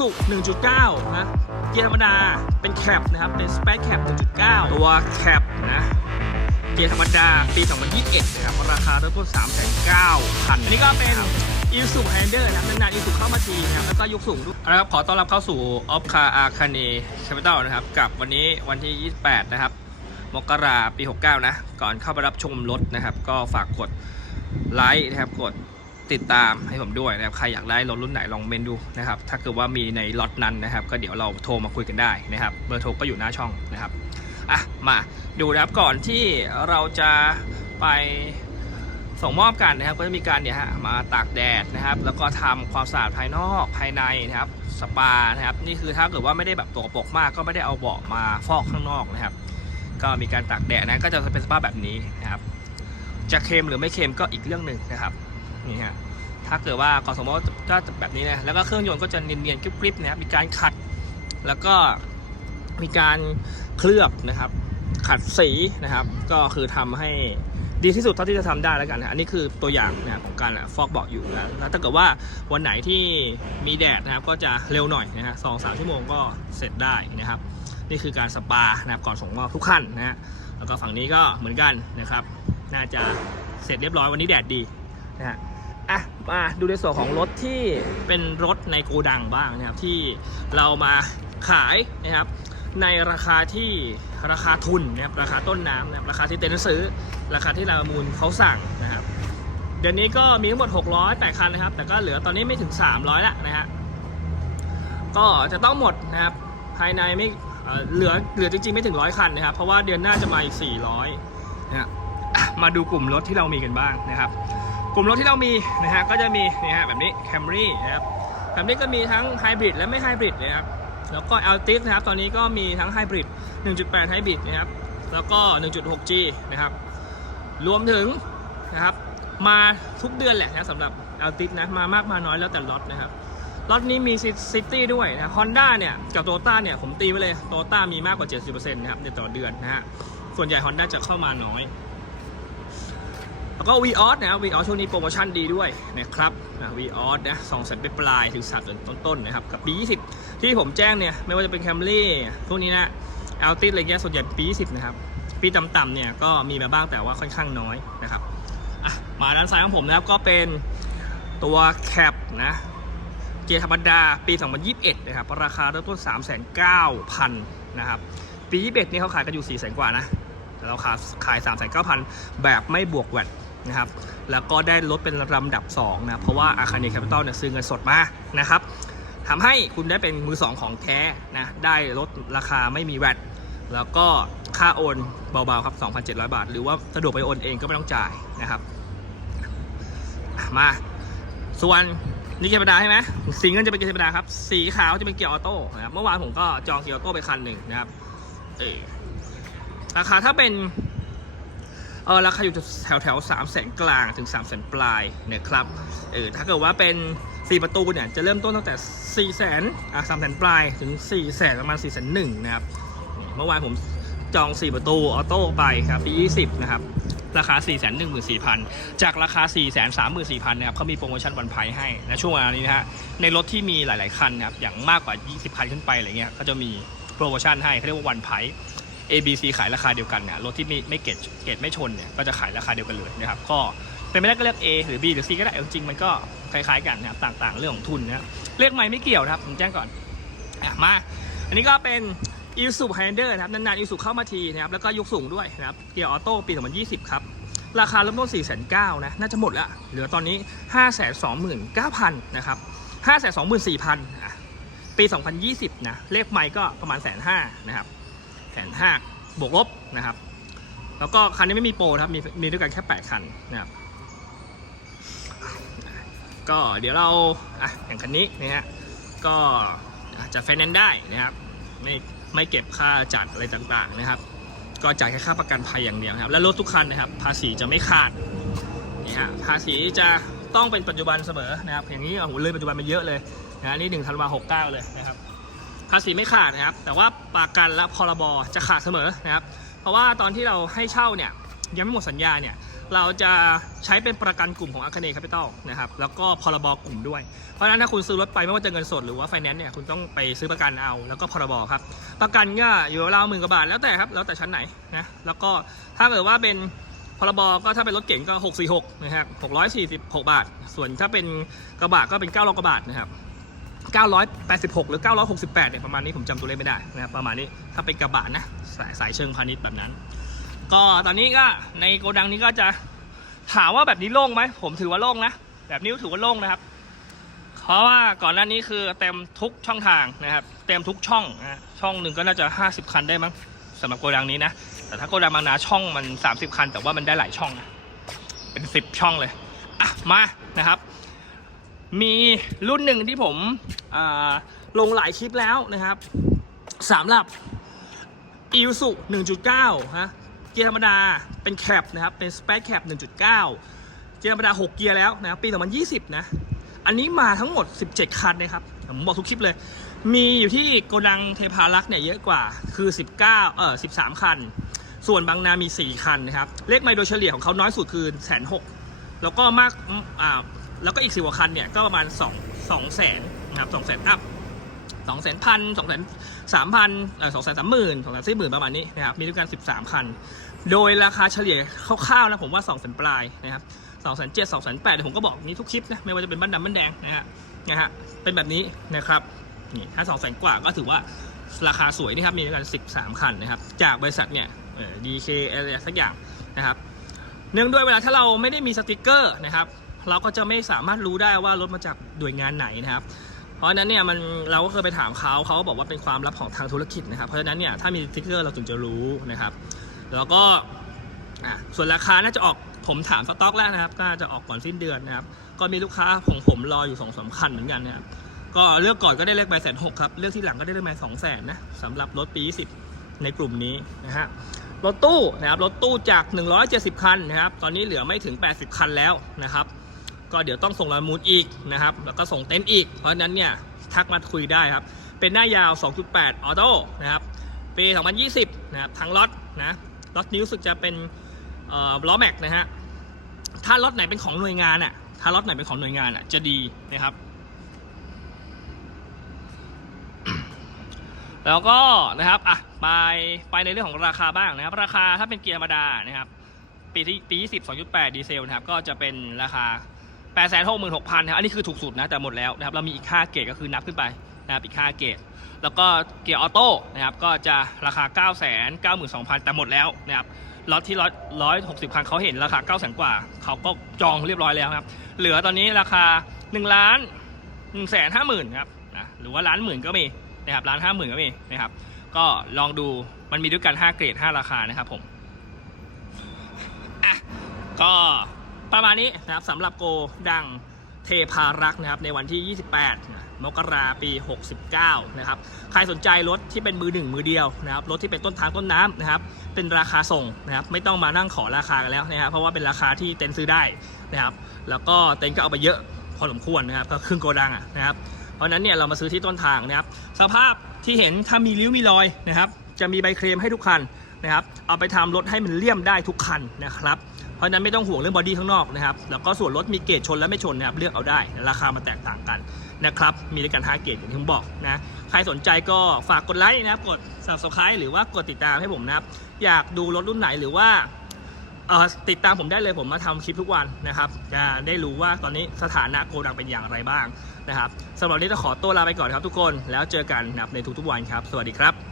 สุ1.9 นะ เกียร์ธรรมดา เป็นแคปนะครับ เป็นสเปซแคป1.9 ตัวแคปนะ เกียร์ธรรมดา ปี 2021 นะครับ ราคาเริ่มต้น 3,900พันอันนี้ก็เป็นอีสุไฮเดอร์นะครับนานๆอีสุเข้ามาทีนะครับ แล้วก็ยกสูงด้วยนะครับ ขอต้อนรับเข้าสู่ออฟคาอาคาเนแคปิตอลนะครับ กับวันนี้วันที่ 28 นะครับ มกราปี 69 นะ ก่อนเข้าไปรับชมรถนะครับ ก็ฝากกดไลค์นะครับ กด ติดตามให้ผมด้วยนะครับใครอยากได้รถรุ่นไหนลองเมนดูนะครับถ้าเกิดว่ามีในล็อตนั้นนะครับ ก็เดี๋ยวเราโทรมาคุยกันได้นะครับเบอร์โทรก็อยู่หน้าช่องนะครับอะมาดูนะครับก่อนที่เราจะไปส่งมอบกันนะครับก็จะมีการเนี่ยฮะมาตากแดดนะครับ แล้วก็ทำความสะอาดภายนอกภายในนะครับสปานะครับนี่คือถ้าเกิดว่าไม่ได้แบบตัวกปกมาก ก็ไม่ได้เอาเบาะมาฟอกข้างนอกนะครับ ก็มีการตากแดดนะก็จะเป็นสภาพแบบนี้นะครับจะเค็มหรือไม่เค็มก็อีกเรื่องหนึ่งนะครับ นี่ฮะถ้าเกิดว่าก่อสมมติก็จะแบบนี้นะแล้วก็เครื่องยนต์ก็จะเนียนๆกริบๆนะครับมีการขัดแล้วก็มีการเคลือบนะครับ ขัดสีนะครับ ก็คือทำให้ดีที่สุดเท่าที่จะทำได้แล้วกันนะอันนี้คือตัวอย่างนะของการฟอกเบาะอยู่แล้วแล้วถ้าเกิดว่าวันไหนที่มีแดดนะครับก็จะเร็วหน่อยนะฮะสองสามชั่วโมงก็เสร็จได้นะครับ นี่คือการสปานะครับก่อนส่งมอบทุกขั้นนะฮะแล้วก็ฝั่งนี้ก็เหมือนกันนะครับ น่าจะเสร็จเรียบร้อยวันนี้แดดดีนะฮะ อะมาดูในส่วนของรถที่เป็นรถในโกดังบ้างนะครับที่เรามาขายนะครับในราคาที่ราคาทุนนะครับราคาต้นน้ำนะครับราคาที่เต็นท์ซื้อ ราคาที่รามูลเขาสั่งนะครับเดือนนี้ก็มีทั้งหมด 608 คันนะครับ แต่ก็เหลือตอนนี้ไม่ถึง 300ละนะฮะก็จะต้องหมดนะครับภายในไม่เหลือเหลือจริงๆไม่ถึงร้อยคันนะครับ เพราะว่าเดือนหน้าจะมาอีก 400นะฮะอะมาดูกลุ่มรถที่เรามีกันบ้างนะครับ กลุ่มรถที่เรามีนะฮะก็จะมีนี่ฮะแบบนี้ Camry นะครับแบบนี้ก็มีทั้งไฮบริดและไม่ไฮบริดนะครับแล้วก็ Altis นะครับตอนนี้ก็มีทั้งไฮบริด1.8ไฮบริดนะครับแล้วก็ 1.6G นะครับรวมถึงนะครับมาทุกเดือนแหละนะสำหรับ Altis นะมามากมาน้อยแล้วแต่ล็อตนะครับล็อตนี้มีซิตี้ด้วยนะฮอนด้าเนี่ยกับโตต้าเนี่ยผมตีไว้เลยโตต้ามีมากกว่า 70%นะครับในต่อเดือนนะฮะส่วนใหญ่ Honda จะเข้ามาน้อย แล้วก็ v ีออสนะครับ v ีออสช่วงนี้โปรโมชั่นดีด้วยนะครับนะ v ีออสนะสองแสนปลายถึงสามแสนต้นๆนะครับกับปี 20 ที่ผมแจ้งเนี่ยไม่ว่าจะเป็น Camry พวกนี้นะ a l t i s อะไรเงี้ยส่วนใหญ่ปี 20 นะครับ ปีต่ำๆเนี่ยก็มีมาบ้างแต่ว่าค่อนข้างน้อยนะครับอะมาด้านซ้ายของผมนะครับก็เป็นตัวแคปนะเกียร์ธรรมดาปี 2021 นะครับ ราคาเริ่มต้น 3,900,000 นะครับ ปี 21 นี่เขาขายกันอยู่ 4 0 0 0 0 กว่านะแต่เราขายขาย 3,900,000 แบบไม่บวกแวด นะครับแล้วก็ได้ลดเป็นลำดับ2นะเพราะว่าอาคาเนแคปิตอลเนี่ยซื้อเงินสดมานะครับทำให้คุณได้เป็นมือ 2 ของแท้นะได้ลดราคาไม่มีแวดแล้วก็ค่าโอนเบาๆครับ 2,700 บาท หรือว่าสะดวกไปโอนเองก็ไม่ต้องจ่ายนะครับ มาส่วนนี่เกียร์ธรรมดาใช่ไหมสีเงินจะเป็นเกียร์ธรรมดาครับ สีขาวจะเป็นเกียร์ออโต้นะครับเมื่อวานผมก็จองเกียร์ออโต้ไปคันหนึ่งนะครับราคาถ้าเป็น เออราคาอยู่แถวแถวสามแสนกลางถึง3ามแสนปลายนะครับเออถ้าเกิดว่าเป็น4ประตูเนี่ยจะเริ่มต้นตั้งแต่4ี่แสนอะสามแสนปลายถึง4ี่แสนประมาณ4ี่แสนหนึ่งนะครับเมื่อวานผมจอง 4 ประตู ออโต้ไปครับปี 20 นะครับ ราคา 4 1 4 0 0 0 จากราคา 4 3 4 0 0 0 นะครับเขามีโปรโมชั่นวันไพให้นะช่วงเวลานี้นะฮะ ในรถที่มีหลาย ๆ คันนะครับ อย่างมากกว่า 20 คันขึ้นไปอะไรเงี้ยเขาจะมีโปรโมชั่นให้เขาเรียกว่าวันไพ A B C ขายราคาเดียวกันเนี่ยรถที่ไม่ไม่เกตเกตไม่ชนเนี่ยก็จะขายราคาเดียวกันเลยนะครับก็เป็นไม่ได้ก็เลือก A หรือ B หรือ C ก็ได้จริงมันก็คล้ายๆกันนะครับต่างๆ เรื่องของทุนนะครับเลขใหม่ไม่เกี่ยวนะครับผมแจ้งก่อนมา อันนี้ก็เป็นอีสุไฮเดอร์นะครับนานๆอีสุเข้ามาทีนะครับแล้วก็ยุกสูงด้วยนะครับเกียร์ออโต้ปี 2020 ครับ ราคาเริ่มต้น 4 9 0 0 0นะน่าจะหมดละเหลือตอนนี้ 5 2 9 0 0 0 นะครับ 5 2 4 0 0 0อะปี 2020 นะ เลขไมค์ก็ประมาณแสนห้านะครับ แสนห้าบวกลบนะครับ แล้วก็คันนี้ไม่มีโปรครับ มีมีด้วยกันแค่ 8 คันนะครับ ก็เดี๋ยวเราอะอย่างคันนี้นะฮะ ก็จะไฟแนนซ์ได้นะครับ ไม่ไม่เก็บค่าจัดอะไรต่างๆนะครับ ก็จ่ายแค่ค่าประกันภัยอย่างเดียวครับ และรถทุกคันนะครับ ภาษีจะไม่ขาดนี่ฮะภาษีจะต้องเป็นปัจจุบันเสมอนะครับ อย่างนี้โอ้โหเลยปัจจุบันไปเยอะเลยนะนี่หนึ่งธันวาหกเก้าเลยนะครับ ภาษีไม่ขาดนะครับ แต่ว่าประกันและพรบจะขาดเสมอนะครับ เพราะว่าตอนที่เราให้เช่าเนี่ยยังไม่หมดสัญญาเนี่ยเราจะใช้เป็นประกันกลุ่มของ a c a n e Capital นะครับแล้วก็พรบกลุ่มด้วย เพราะฉะนั้นถ้าคุณซื้อรถไปไม่ว่าจะเงินสดหรือว่าไฟแนนซ์เนี่ยคุณต้องไปซื้อประกันเอาแล้วก็พรบครับ ประกันก็อยู่ราวหมื่นกว่าบาทแล้วแต่ครับแล้วแต่ชั้นไหนนะแล้วก็ถ้าเกิดว่าเป็นพรบก็ถ้าเป็นรถเก๋งก็ 646นะครับ646 บาท ส่วนถ้าเป็นกระบะก็เป็น900กว่าบาทนะครับ 986 หรือ 968เนี่ยประมาณนี้ผมจำตัวเลขไม่ได้นะครับประมาณนี้ถ้าเป็นกระบะนะสายสายเชิงพาณิชย์แบบนั้น ก็ตอนนี้ก็ในโกดังนี้ก็จะถามว่าแบบนี้โล่งไหมผมถือว่าโล่งนะแบบนี้ถือว่าโล่งนะครับ เพราะว่าก่อนหน้านี้คือเต็มทุกช่องทางนะครับ เต็มทุกช่องนะช่องหนึ่งก็น่าจะ 50 คันได้มั้งสำหรับโกดังนี้นะแต่ถ้าโกดังบางนาช่องมัน 30 คัน แต่ว่ามันได้หลายช่องนะเป็น 10 ช่องเลยอะมานะครับ มีรุ่นหนึ่งที่ผมลงหลายคลิปแล้วนะครับสำหรับ i s u 1.9 ฮะ เกียร์ธรรมดาเป็นแคปนะครับ เป็น Space Cap 1.9 เกียร์ธรรมดา 6 เกียร์แล้วนะครับปี 2020 นะ อันนี้มาทั้งหมด 17 คันนะครับ ผมบอกทุกคลิปเลย มีอยู่ที่โกดังเทพารักษ์เนี่ยเยอะกว่าคือ 19 เอ่อ 13 คัน ส่วนบางนามี 4 คันนะครับ เลขไมโดยเฉลี่ยของเขาน้อยสุดคือแสนหกแล้วก็มากอ่า แล้วก็อีกสิบกว่าคันเนี่ยก็ประมาณ2 2แสนนะครับ2แสนอัพสองแสนพันสองแสนสามพันสองแสนสามหมื่นสองแสนสี่หมื่นประมาณนี้นะครับมีด้วยกันสิบสามคัน โดยราคาเฉลี่ยคร่าวๆนะผมว่าสองแสนปลายนะครับสองแสนเจ็ดสองแสนแปดผมก็บอกนี้ทุกคลิปนะไม่ว่าจะเป็นบ้านดำบ้านแดงนะฮะนะฮะเป็นแบบนี้นะครับนี่ถ้าสองแสนกว่าก็ถือว่าราคาสวยนะครับมีด้วยกันสิบสามคันนะครับจากบริษัทเนี่ยเอ่อ DK อะไรสักอย่างนะครับเนื่องด้วยเวลาถ้าเราไม่ได้มีสติกเกอร์นะครับ เราก็จะไม่สามารถรู้ได้ว่ารถมาจากหน่วยงานไหนนะครับเพราะฉะนั้นเนี่ยมันเราก็เคยไปถามเขาเขาก็บอกว่าเป็นความลับของทางธุรกิจนะครับเพราะฉะนั้นเนี่ยถ้ามีสติ๊กเกอร์เราถึงจะรู้นะครับ แล้วก็ส่วนราคาน่าจะออกผมถามสต็อกแล้วนะครับก็จะออกก่อนสิ้นเดือนนะครับ ก็มีลูกค้าของผมรออยู่สองสามคันเหมือนกันนะครับก็เลือกก่อนก็ได้เลขใบแสนหกครับเลือกที่หลังก็ได้เลขใบสองแสนนะสำหรับรถปี 20 ในกลุ่มนี้นะฮะรถตู้นะครับรถตู้จาก 170 คันนะครับ ตอนนี้เหลือไม่ถึง 80 คันแล้วนะครับ ก็เดี๋ยวต้องส่งรามูลอีกนะครับ แล้วก็ส่งเต็นท์อีก เพราะฉะนั้นเนี่ยทักมาคุยได้ครับ เป็นหน้ายาว 2.8 ออโต้นะครับปี2020 นะครับทั้งล็อตนะล็อตนี้รู้สึกจะเป็นล้อแม็กนะฮะถ้าล็อตไหนเป็นของหน่วยงานอะถ้าล็อตไหนเป็นของหน่วยงานอะจะดีนะครับแล้วก็นะครับอะไปไปในเรื่องของราคาบ้างนะครับ ราคาถ้าเป็นเกียร์ธรรมดานะครับ ปีที่ปี20 2.8 ดีเซลนะครับ ก็จะเป็นราคา 8 6 6 0 0 0ครับ อันนี้คือถูกสุดนะ แต่หมดแล้วนะครับ เรามีอีก 5 เกรดก็คือนับขึ้นไปนะครับอีก 5 เกรด แล้วก็เกียร์ออโต้นะครับ ก็จะราคา 9 9 2 0 0 0 แต่หมดแล้วนะครับ ล็อตที่ร้อยร้อยหกสิบคันเขาเห็นราคา9 0 0 0 0กว่า เขาก็จองเรียบร้อยแล้วครับ เหลือตอนนี้ราคา1ล้าน1แสนห้าหมื่นครับนะหรือว่าล้านหมื่นก็มีนะครับล้านห้าหมื่นก็มีนะครับ ก็ลองดู มันมีด้วยกัน 5 เกรด 5 ราคานะครับผม อะ ก็ ประมาณนี้นะครับสำหรับโกดังเทพารักษ์นะครับในวันที่ 28 มกราปี 69 นะครับ ใครสนใจรถที่เป็นมือหนึ่งมือเดียวนะครับรถที่เป็นต้นทางต้นน้ำนะครับ เป็นราคาส่งนะครับ ไม่ต้องมานั่งขอราคากันแล้วนะครับ เพราะว่าเป็นราคาที่เต็นซื้อได้นะครับ แล้วก็เต็นก็เอาไปเยอะพอสมควรนะครับก็ครึ่งโกดังอะนะครับ เพราะนั้นเนี่ยเรามาซื้อที่ต้นทางนะครับ สภาพที่เห็นถ้ามีริ้วมีรอยนะครับ จะมีใบเคลมให้ทุกคันนะครับ เอาไปทำรถให้มันเลี่ยมได้ทุกคันนะครับ ราะนั้นไม่ต้องห่วงเรื่องบอดี้ข้างนอกนะครับ แล้วก็ส่วนรถมีเกรดชนและไม่ชนนะครับเลือกเอาได้ ราคามันแตกต่างกันนะครับ มีด้วยกัน5เกรดอย่างที่ผมบอกนะ ใครสนใจก็ฝากกดไลค์นะครับ กด subscribe หรือว่ากดติดตามให้ผมนะครับ อยากดูรถรุ่นไหนหรือว่าติดตามผมได้เลยผมมาทำคลิปทุกวันนะครับจะได้รู้ว่าตอนนี้สถานะโกดังเป็นอย่างไรบ้างนะครับสำหรับวันนี้ต้องขอตัวลาไปก่อนครับทุกคนแล้วเจอกันนะในทุกๆวันครับ สวัสดีครับ